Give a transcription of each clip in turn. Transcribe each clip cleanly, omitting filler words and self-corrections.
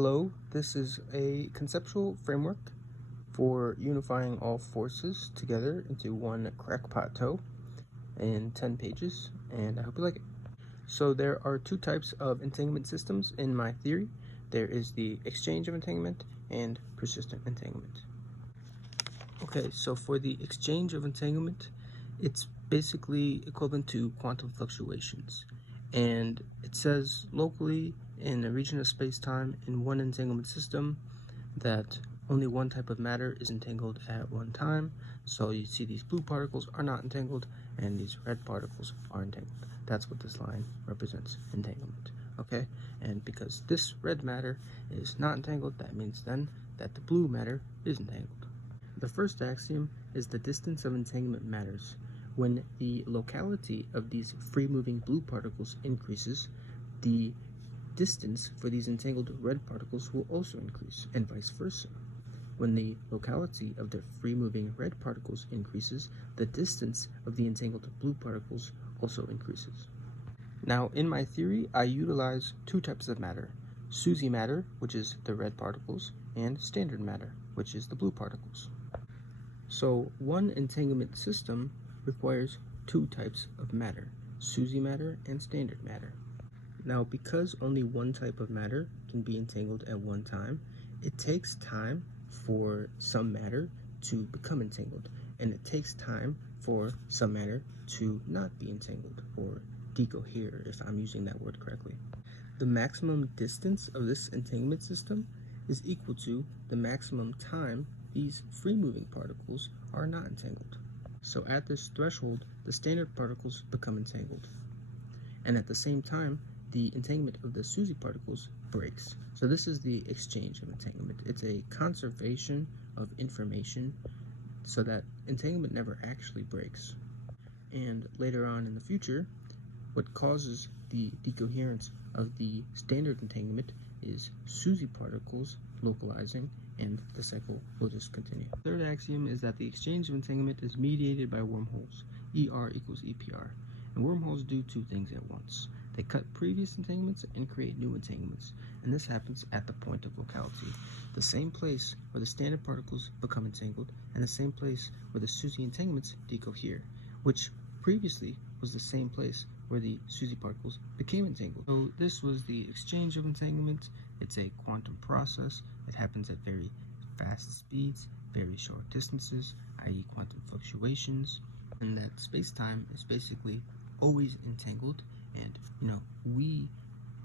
Hello, this is a conceptual framework for unifying all forces together into one crackpottoe in 10 pages, and I hope you like it. So there are two types of entanglement systems in my theory. There is the exchange of entanglement and persistent entanglement. Okay, so for the exchange of entanglement, it's basically equivalent to quantum fluctuations. And it says locally in a region of space-time in one entanglement system that only one type of matter is entangled at one time. So you see these blue particles are not entangled and these red particles are entangled. That's what this line represents, entanglement. Okay, and because this red matter is not entangled, that means then that the blue matter is entangled. The first axiom is the distance of entanglement matters. When the locality of these free-moving blue particles increases, the distance for these entangled red particles will also increase, and vice versa. When the locality of the free-moving red particles increases, the distance of the entangled blue particles also increases. Now, in my theory, I utilize two types of matter: SUSY matter, which is the red particles, and standard matter, which is the blue particles. So one entanglement system requires two types of matter: SUSY matter and standard matter. Now, because only one type of matter can be entangled at one time, it takes time for some matter to become entangled, and it takes time for some matter to not be entangled, or decohere, if I'm using that word correctly. The maximum distance of this entanglement system is equal to the maximum time these free-moving particles are not entangled. So at this threshold, the standard particles become entangled. And at the same time, the entanglement of the SUSY particles breaks. So this is the exchange of entanglement. It's a conservation of information so that entanglement never actually breaks. And later on in the future, what causes the decoherence of the standard entanglement is SUSY particles localizing, and the cycle will just continue. The third axiom is that the exchange of entanglement is mediated by wormholes. ER equals EPR. And wormholes do two things at once. They cut previous entanglements and create new entanglements. And this happens at the point of locality, the same place where the standard particles become entangled, and the same place where the SUSY entanglements decohere, which previously was the same place where the SUSY particles became entangled. So this was the exchange of entanglement. It's a quantum process. It happens at very fast speeds, very short distances, i.e. quantum fluctuations, and that space-time is basically always entangled, and we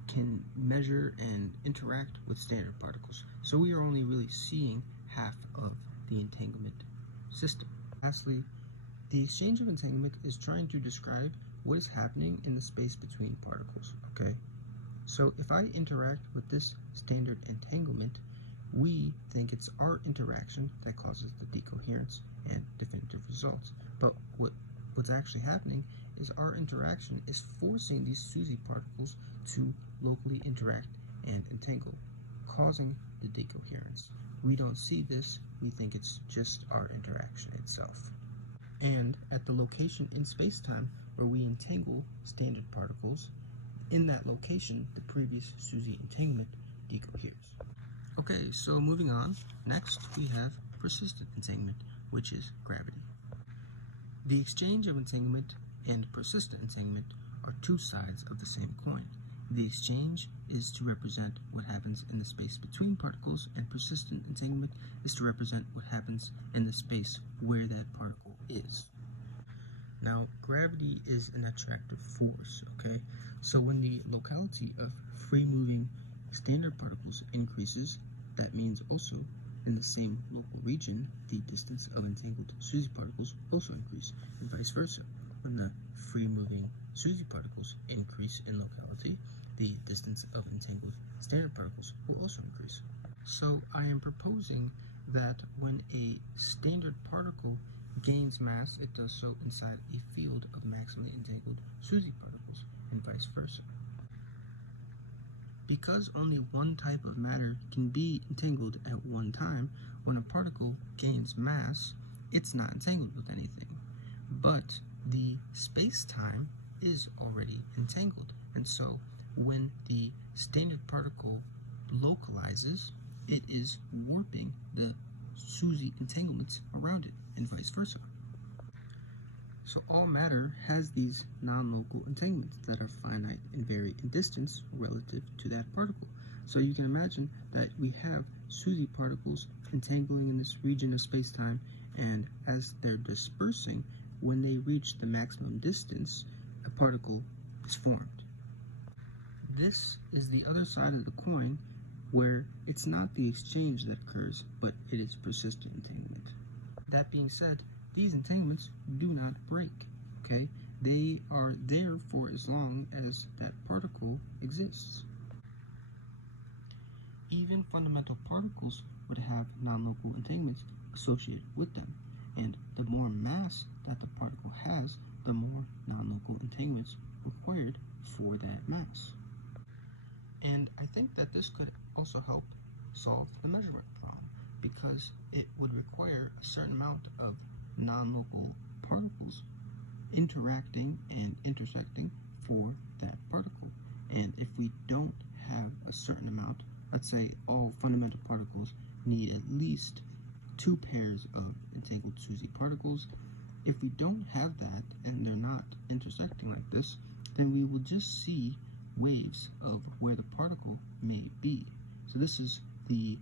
can measure and interact with standard particles. So we are only really seeing half of the entanglement system. Lastly, the exchange of entanglement is trying to describe what is happening in the space between particles, okay? So if I interact with this standard entanglement, we think it's our interaction that causes the decoherence and definitive results. But what's actually happening is our interaction is forcing these SUSY particles to locally interact and entangle, causing the decoherence. We don't see this, we think it's just our interaction itself. And at the location in space-time where we entangle standard particles, in that location, the previous SUSY entanglement decoheres. Okay, so moving on, next we have persistent entanglement, which is gravity. The exchange of entanglement and persistent entanglement are two sides of the same coin. The exchange is to represent what happens in the space between particles, and persistent entanglement is to represent what happens in the space where that particle is. Now, gravity is an attractive force, okay? So when the locality of free-moving standard particles increases, that means also in the same local region, the distance of entangled SUSY particles also increase, and vice versa. When the free-moving SUSY particles increase in locality, the distance of entangled standard particles will also increase. So I am proposing that when a standard particle gains mass, it does so inside a field of maximally entangled SUSY particles, and vice versa. Because only one type of matter can be entangled at one time, when a particle gains mass, it's not entangled with anything. But the space-time is already entangled, and so when the standard particle localizes, it is warping the SUSY entanglements around it, and vice versa. So all matter has these non-local entanglements that are finite and vary in distance relative to that particle. So you can imagine that we have SUSY particles entangling in this region of space-time, and as they're dispersing, when they reach the maximum distance, a particle is formed. This is the other side of the coin, where it's not the exchange that occurs, but it is persistent entanglement. That being said, these entanglements do not break, okay? They are there for as long as that particle exists. Even fundamental particles would have non-local entanglements associated with them, and the more mass that the particle has, the more non-local entanglements required for that mass. And I think that this could also help solve the measurement problem, because it would require a certain amount of non-local particles interacting and intersecting for that particle. And if we don't have a certain amount, let's say all fundamental particles need at least 2 pairs of entangled SUSY particles. If we don't have that and they're not intersecting like this, then we will just see waves of where the particle may be. So this is the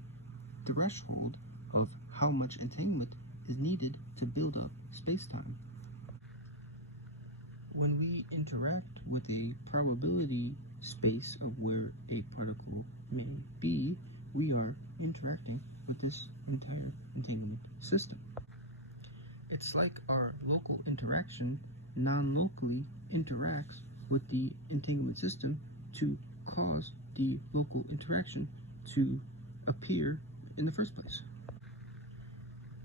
threshold of how much entanglement is needed to build up space-time. When we interact with a probability space of where a particle may be, we are interacting with this entire entanglement system. It's like our local interaction non-locally interacts with the entanglement system to cause the local interaction to appear in the first place.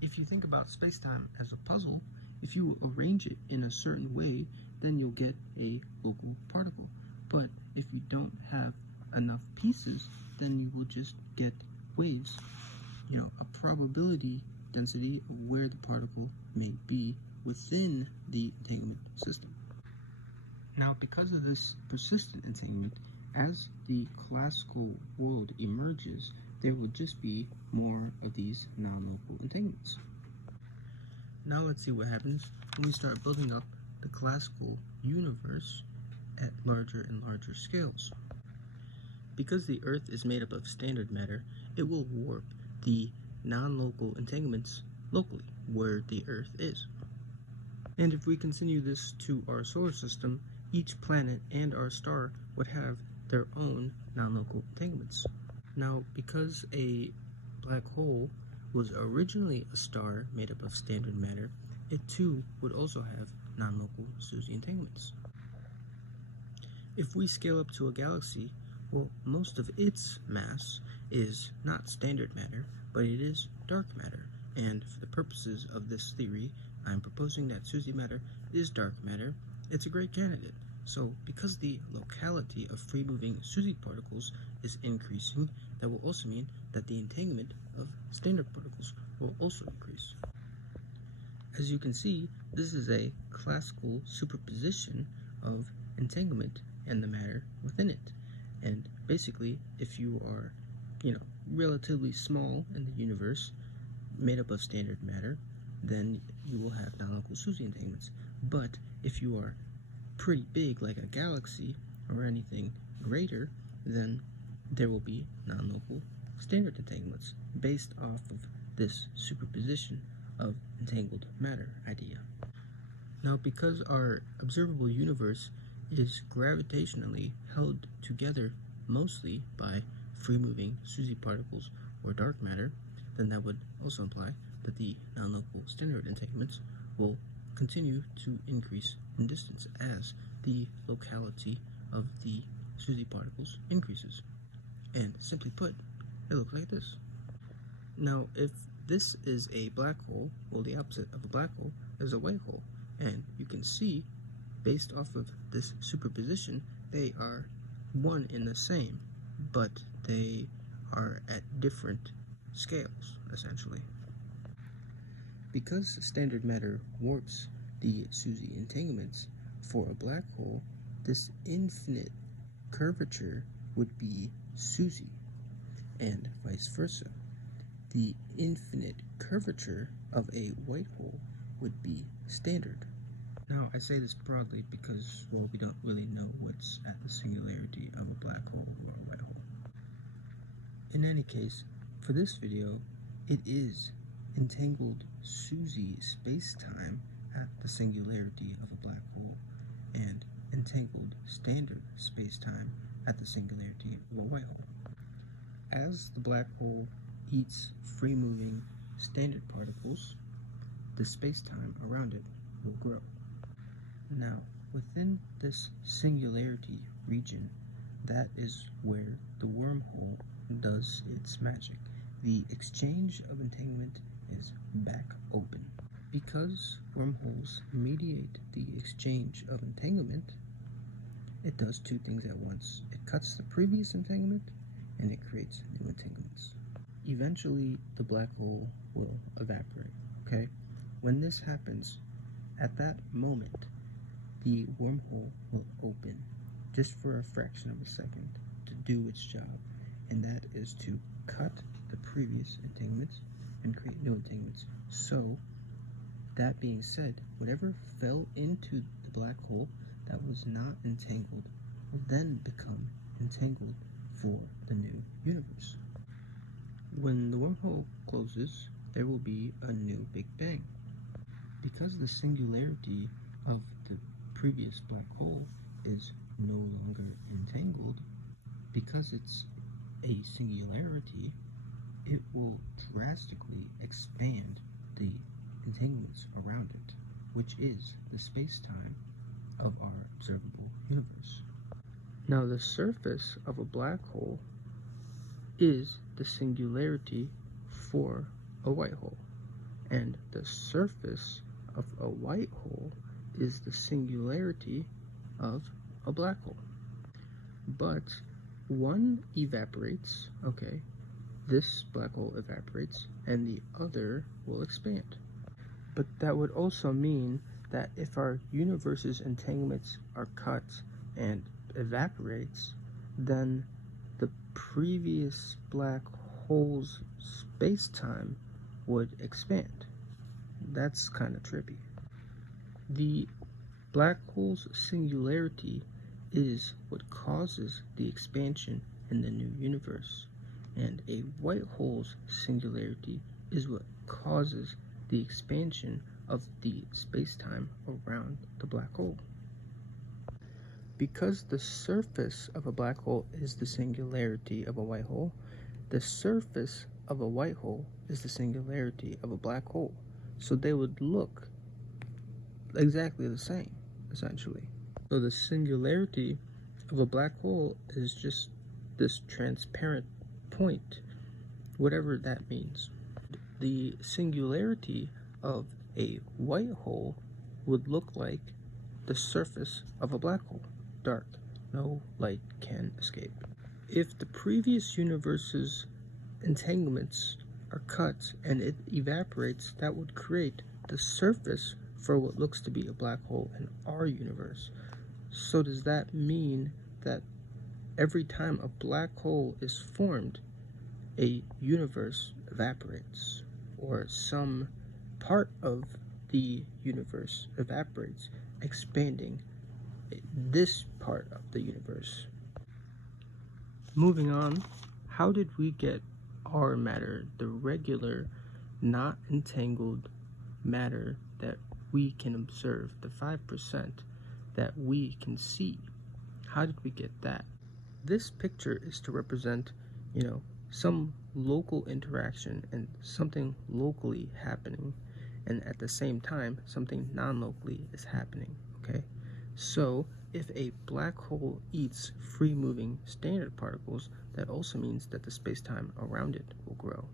If you think about space-time as a puzzle, if you arrange it in a certain way, then you'll get a local particle. But if you don't have enough pieces, then you will just get waves, a probability density of where the particle may be within the entanglement system. Now, because of this persistent entanglement, as the classical world emerges, there will just be more of these non-local entanglements. Now let's see what happens when we start building up the classical universe at larger and larger scales. Because the Earth is made up of standard matter, it will warp the non-local entanglements locally, where the Earth is. And if we continue this to our solar system, each planet and our star would have their own non-local entanglements. Now, because a black hole was originally a star made up of standard matter, it too would also have non-local SUSY entanglements. If we scale up to a galaxy, well, most of its mass is not standard matter, but it is dark matter. And for the purposes of this theory, I'm proposing that SUSY matter is dark matter. It's a great candidate. So, because the locality of free-moving SUSY particles is increasing, that will also mean that the entanglement of standard particles will also increase. As you can see, this is a classical superposition of entanglement and the matter within it. And basically, if you are, relatively small in the universe, made up of standard matter, then you will have non-local SUSY entanglements. But if you are pretty big, like a galaxy or anything greater, then there will be non-local standard entanglements based off of this superposition of entangled matter idea. Now, because our observable universe is gravitationally held together mostly by free-moving SUSY particles or dark matter, then that would also imply that the non-local standard entanglements will continue to increase in distance as the locality of the SUSY particles increases. And simply put, it looks like this. Now, if this is a black hole, well, the opposite of a black hole is a white hole. And you can see, based off of this superposition, they are one and the same, but they are at different scales, essentially. Because standard matter warps the SUSY entanglements for a black hole, this infinite curvature would be SUSY. and vice versa. The infinite curvature of a white hole would be standard. Now, I say this broadly because, well, we don't really know what's at the singularity of a black hole or a white hole. In any case, for this video, it is entangled SUSY space-time at the singularity of a black hole and entangled standard space-time at the singularity of a white hole. As the black hole eats free-moving standard particles, the space-time around it will grow. Now, within this singularity region, that is where the wormhole does its magic. The exchange of entanglement is back open. Because wormholes mediate the exchange of entanglement, it does two things at once. It cuts the previous entanglement and it creates new entanglements. Eventually, the black hole will evaporate, okay? When this happens, at that moment, the wormhole will open just for a fraction of a second to do its job, and that is to cut the previous entanglements and create new entanglements. So, that being said, whatever fell into the black hole that was not entangled will then become entangled for the new universe. When the wormhole closes, there will be a new Big Bang. Because the singularity of the previous black hole is no longer entangled, because it's a singularity, it will drastically expand the entanglements around it, which is the space-time of our observable universe. Now, the surface of a black hole is the singularity for a white hole, and the surface of a white hole is the singularity of a black hole. But one evaporates, okay, this black hole evaporates, and the other will expand. But that would also mean that if our universe's entanglements are cut and evaporates, then the previous black hole's space-time would expand. That's kind of trippy. The black hole's singularity is what causes the expansion in the new universe, and a white hole's singularity is what causes the expansion of the space-time around the black hole. Because the surface of a black hole is the singularity of a white hole, the surface of a white hole is the singularity of a black hole. So they would look exactly the same, essentially. So the singularity of a black hole is just this transparent point, whatever that means. The singularity of a white hole would look like the surface of a black hole, dark, no light can escape. If the previous universe's entanglements are cut and it evaporates, that would create the surface for what looks to be a black hole in our universe. So does that mean that every time a black hole is formed, a universe evaporates, or some part of the universe evaporates, expanding this part of the universe? Moving on, how did we get our matter, the regular, not entangled matter that we can observe, the 5% that we can see? How did we get that? This picture is to represent, some local interaction and something locally happening, and at the same time, something non-locally is happening, okay? So, if a black hole eats free-moving standard particles, that also means that the space-time around it will grow.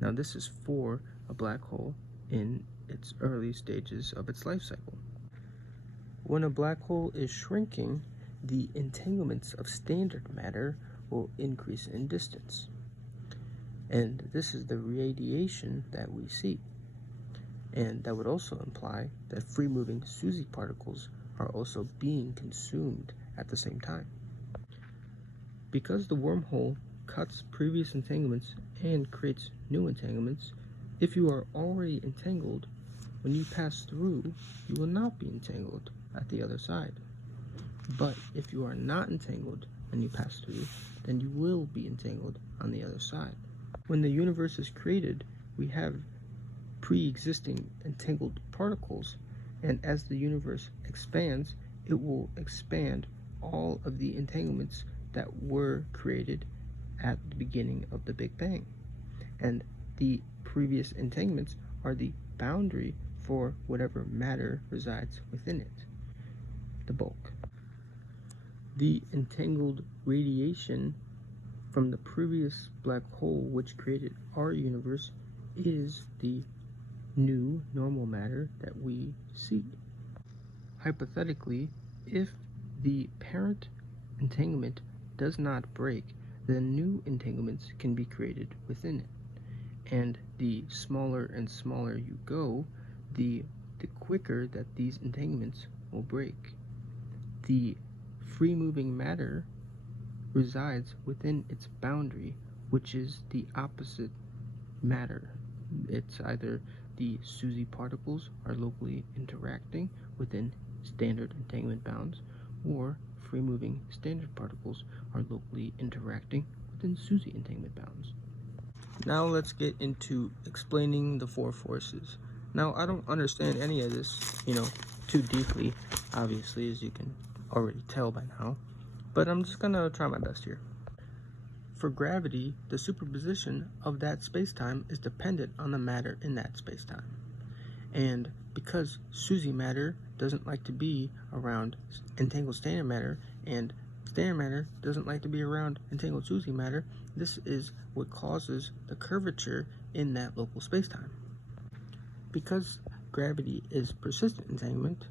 Now, this is for a black hole in its early stages of its life cycle. When a black hole is shrinking, the entanglements of standard matter will increase in distance. And this is the radiation that we see. And that would also imply that free-moving SUSY particles are also being consumed at the same time. Because the wormhole cuts previous entanglements and creates new entanglements, if you are already entangled, when you pass through, you will not be entangled at the other side. But if you are not entangled and you pass through, then you will be entangled on the other side. When the universe is created, we have pre-existing entangled particles, and as the universe expands, it will expand all of the entanglements that were created at the beginning of the Big Bang. And the previous entanglements are the boundary for whatever matter resides within it, the bulk. The entangled radiation from the previous black hole, which created our universe, is the new normal matter that we see. Hypothetically, if the parent entanglement does not break, then new entanglements can be created within it. And the smaller and smaller you go, the quicker that these entanglements will break. The free-moving matter resides within its boundary, which is the opposite matter. It's either the SUSY particles are locally interacting within standard entanglement bounds, or free-moving standard particles are locally interacting within SUSY entanglement bounds. Now let's get into explaining the four forces. Now, I don't understand any of this, too deeply, obviously, as you can already tell by now, but I'm just gonna try my best here. For gravity, the superposition of that space-time is dependent on the matter in that space-time. And because SUSY matter doesn't like to be around entangled standard matter, and standard matter doesn't like to be around entangled SUSY matter, this is what causes the curvature in that local space-time. Because gravity is persistent entanglement,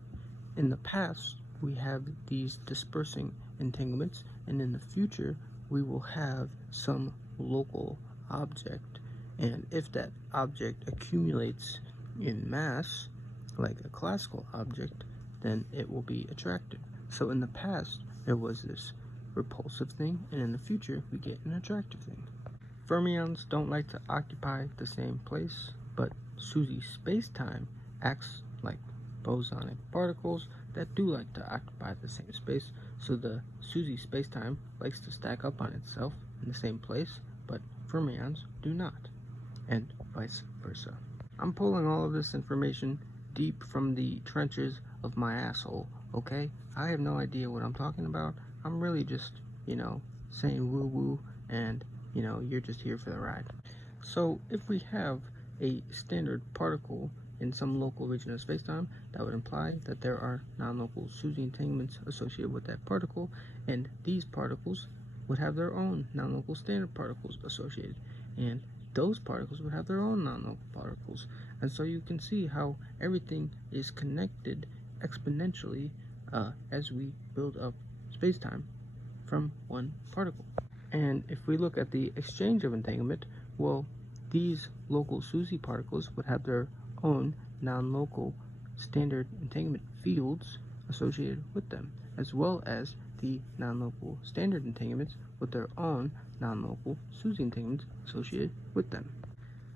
in the past we have these dispersing entanglements, and in the future we will have some local object, and if that object accumulates in mass, like a classical object, then it will be attractive. So in the past there was this repulsive thing, and in the future we get an attractive thing. Fermions don't like to occupy the same place, but SUSY space-time acts like bosonic particles that do like to occupy the same space, so the SUSY space-time likes to stack up on itself in the same place, but fermions do not, and vice versa. I'm pulling all of this information deep from the trenches of my asshole, okay? I have no idea what I'm talking about. I'm really just, saying woo-woo, and, you're just here for the ride. So if we have a standard particle in some local region of spacetime, that would imply that there are non-local SUSY entanglements associated with that particle, and these particles would have their own non-local standard particles associated, and those particles would have their own non-local particles. And so you can see how everything is connected exponentially as we build up spacetime from one particle. And if we look at the exchange of entanglement, well, these local SUSY particles would have their own non-local standard entanglement fields associated with them, as well as the non-local standard entanglements with their own non-local SUSY entanglements associated with them.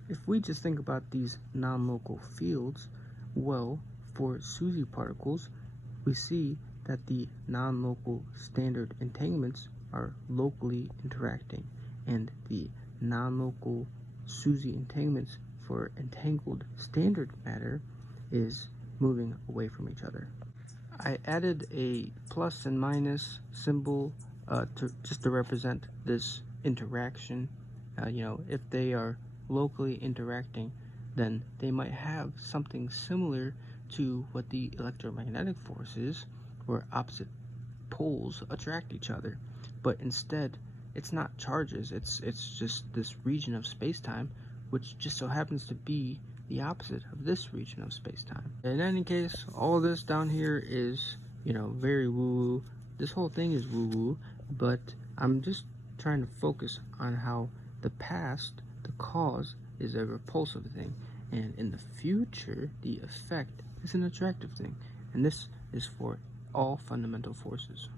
If we just think about these non-local fields, well, for SUSY particles, we see that the non-local standard entanglements are locally interacting, and the non-local SUSY entanglements for entangled standard matter is moving away from each other. I added a plus and minus symbol just to represent this interaction. If they are locally interacting, then they might have something similar to what the electromagnetic force is, where opposite poles attract each other. But instead, it's not charges, it's just this region of space-time, which just so happens to be the opposite of this region of space-time. In any case, all of this down here is, very woo-woo. This whole thing is woo-woo, but I'm just trying to focus on how the past, the cause, is a repulsive thing, and in the future, the effect is an attractive thing, and this is for all fundamental forces.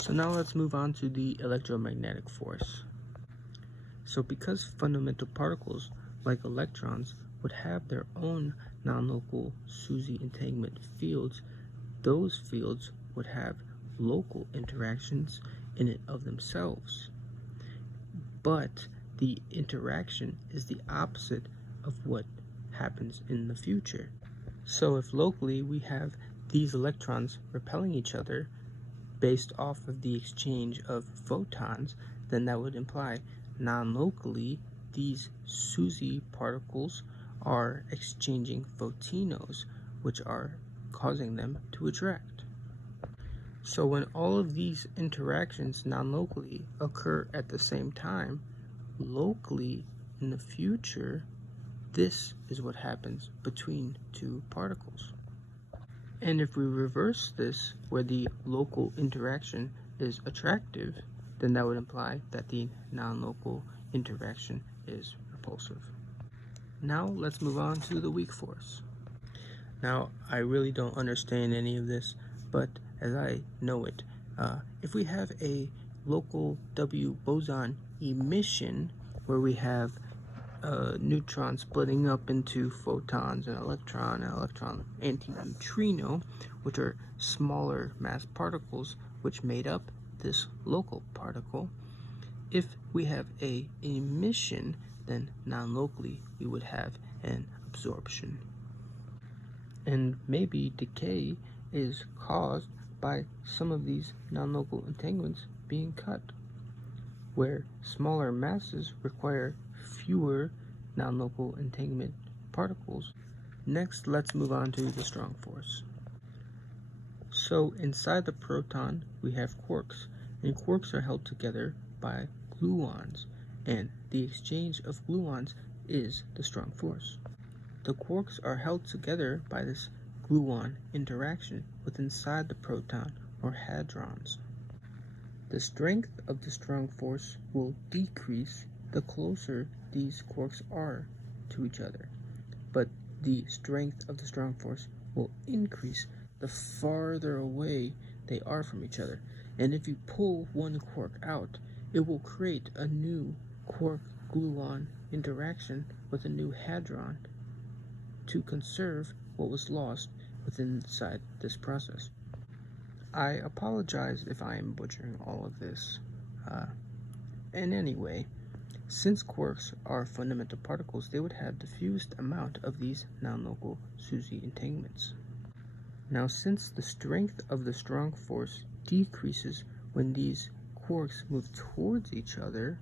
So now let's move on to the electromagnetic force. So because fundamental particles, like electrons, would have their own non-local SUSY entanglement fields, those fields would have local interactions in it of themselves. But the interaction is the opposite of what happens in the future. So if locally we have these electrons repelling each other based off of the exchange of photons, then that would imply non-locally these SUSY particles are exchanging photinos, which are causing them to attract. So when all of these interactions non-locally occur at the same time, locally in the future, this is what happens between two particles. And if we reverse this, where the local interaction is attractive, then that would imply that the non-local interaction is repulsive. Now let's move on to the weak force. Now, I really don't understand any of this, but as I know it, if we have a local W boson emission where we have neutron splitting up into photons and electron antineutrino, which are smaller mass particles which made up this local particle. If we have a emission, then non-locally we would have an absorption. And maybe decay is caused by some of these non-local entanglements being cut, where smaller masses require fewer non-local entanglement particles. Next, let's move on to the strong force. So inside the proton, we have quarks, and quarks are held together by gluons, and the exchange of gluons is the strong force. The quarks are held together by this gluon interaction with inside the proton or hadrons. The strength of the strong force will decrease the closer these quarks are to each other, but the strength of the strong force will increase the farther away they are from each other. And if you pull one quark out, it will create a new quark-gluon interaction with a new hadron to conserve what was lost inside this process. I apologize if I am butchering all of this. And anyway, since quarks are fundamental particles, they would have the fewest amount of these non-local SUSY entanglements. Now, since the strength of the strong force decreases when these quarks move towards each other,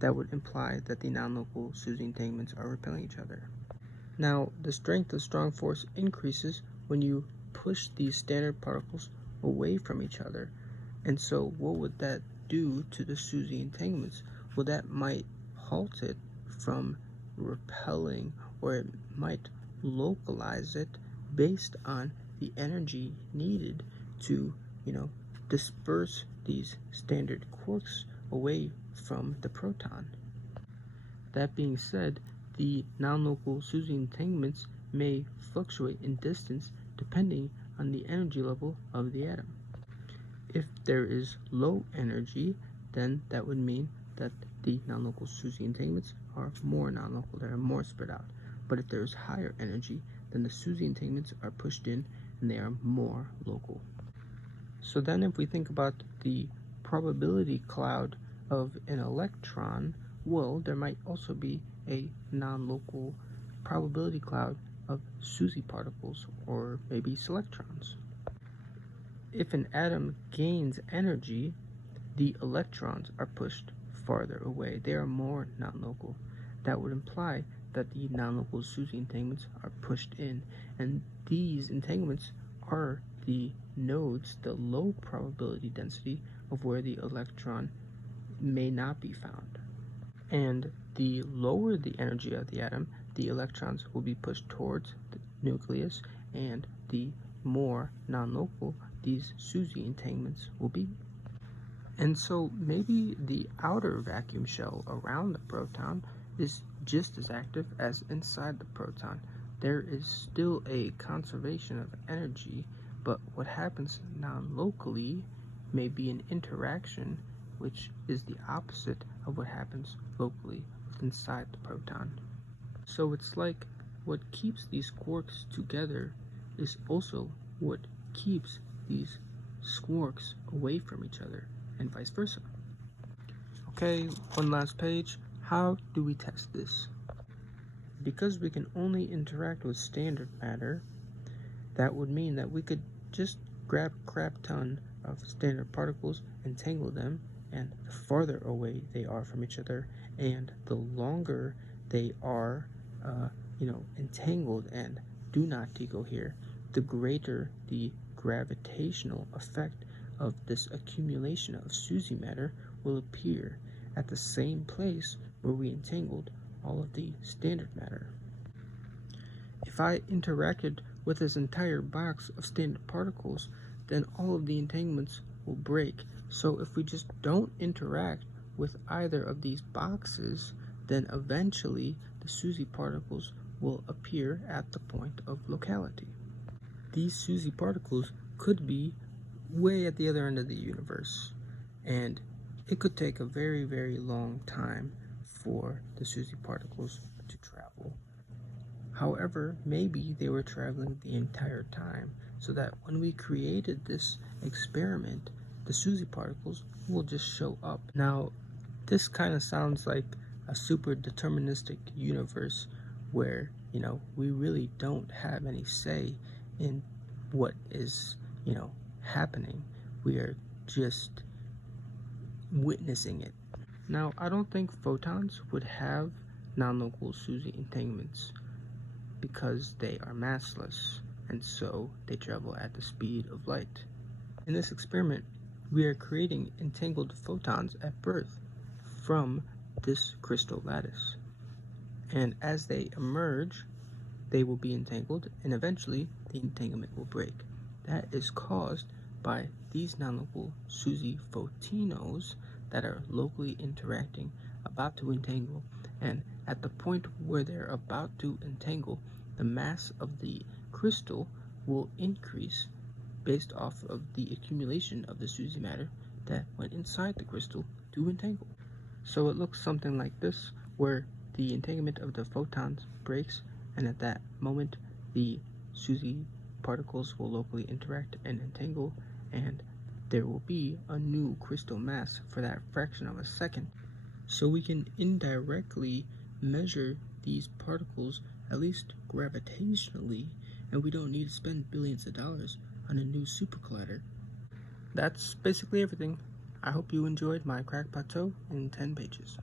that would imply that the non-local SUSY entanglements are repelling each other. Now, the strength of strong force increases when you push these standard particles away from each other. And so what would that do to the SUSY entanglements? Well, that might halt it from repelling, or it might localize it based on the energy needed to, disperse these standard quarks away from the proton. That being said, the non-local SUSY entanglements may fluctuate in distance depending on the energy level of the atom. If there is low energy, then that would mean that the non-local SUSY entanglements are more non-local, they are more spread out. But if there is higher energy, then the SUSY entanglements are pushed in and they are more local. So then if we think about the probability cloud of an electron, well, there might also be a non-local probability cloud of SUSY particles, or maybe selectrons. If an atom gains energy, the electrons are pushed farther away. They are more non-local. That would imply that the non-local SUSY entanglements are pushed in, and these entanglements are the nodes, the low probability density of where the electron may not be found. And the lower the energy of the atom, the electrons will be pushed towards the nucleus, and the more non-local these SUSY entanglements will be. And so maybe the outer vacuum shell around the proton is just as active as inside the proton. There is still a conservation of energy, but what happens non-locally may be an interaction which is the opposite of what happens locally inside the proton. So it's like what keeps these quarks together is also what keeps these quarks away from each other, and vice versa. Okay, one last page. How do we test this? Because we can only interact with standard matter, that would mean that we could just grab a crap ton of standard particles, entangle them, and the farther away they are from each other, and the longer they are entangled and do not decohere, the greater the gravitational effect of this accumulation of SUSY matter will appear at the same place where we entangled all of the standard matter. If I interacted with this entire box of standard particles, then all of the entanglements will break. So if we just don't interact with either of these boxes, then eventually the SUSY particles will appear at the point of locality. These SUSY particles could be way at the other end of the universe, and it could take a very, very long time for the SUSY particles to travel. However, maybe they were traveling the entire time, so that when we created this experiment, the SUSY particles will just show up. Now, this kind of sounds like a super deterministic universe where, we really don't have any say in what is, happening. We are just witnessing it. Now, I don't think photons would have non-local SUSY entanglements because they are massless, and so they travel at the speed of light. In this experiment, we are creating entangled photons at birth from this crystal lattice. And as they emerge, they will be entangled, and eventually the entanglement will break. That is caused by these non-local SUSY photinos that are locally interacting, about to entangle, and at the point where they're about to entangle, the mass of the crystal will increase based off of the accumulation of the SUSY matter that went inside the crystal to entangle. So it looks something like this, where the entanglement of the photons breaks, and at that moment the SUSY particles will locally interact and entangle, and there will be a new crystal mass for that fraction of a second. So we can indirectly measure these particles, at least gravitationally, and we don't need to spend billions of dollars on a new super collider. That's basically everything. I hope you enjoyed my Crackpottoe in 10 pages.